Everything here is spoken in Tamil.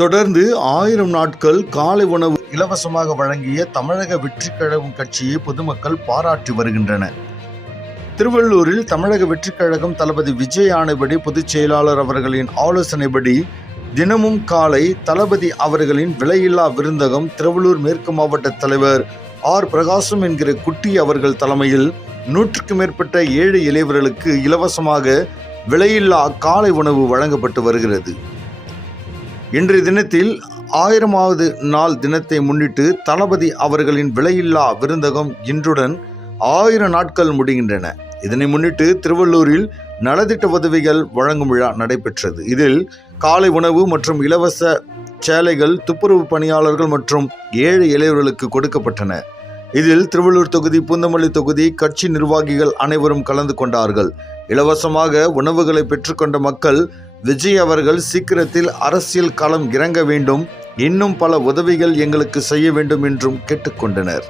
தொடர்ந்து 1000 நாட்கள் காலை உணவு இலவசமாக வழங்கிய தமிழக வெற்றிக் கழகம் கட்சியை பொதுமக்கள் பாராட்டி வருகின்றனர். திருவள்ளூரில் தமிழக வெற்றிக் கழகம் தளபதி விஜய் ஆணைப்படி பொதுச் செயலாளர் அவர்களின் ஆலோசனைப்படி தினமும் காலை தளபதி அவர்களின் விலையில்லா விருந்தகம் திருவள்ளூர் மேற்கு மாவட்ட தலைவர் ஆர். பிரகாசம் என்கிற குட்டி அவர்கள் தலைமையில் 100க்கும் மேற்பட்ட ஏழை எளியவர்களுக்கு இலவசமாக விலையில்லா காலை உணவு வழங்கப்பட்டு வருகிறது. இன்றைய தினத்தில் 1000வது நாள் தினத்தை முன்னிட்டு தளபதி அவர்களின் விலையில்லா விருந்தகம் இன்றுடன் 1000 நாட்கள் முடிகின்றன. இதனை முன்னிட்டு திருவள்ளூரில் நலத்திட்ட உதவிகள் வழங்கும் விழா நடைபெற்றது. இதில் காலை உணவு மற்றும் இலவச சேலைகள் துப்புரவு பணியாளர்கள் மற்றும் ஏழை எளியவர்களுக்கு கொடுக்கப்பட்டன. இதில் திருவள்ளூர் தொகுதி, பூந்தமல்லி தொகுதி கட்சி நிர்வாகிகள் அனைவரும் கலந்து கொண்டார்கள். இலவசமாக உணவுகளை பெற்றுக்கொண்ட மக்கள் விஜய் அவர்கள் சீக்கிரத்தில் அரசியல் களம் இறங்க வேண்டும், இன்னும் பல உதவிகள் எங்களுக்கு செய்ய வேண்டும் என்றும் கேட்டுக்கொண்டனர்.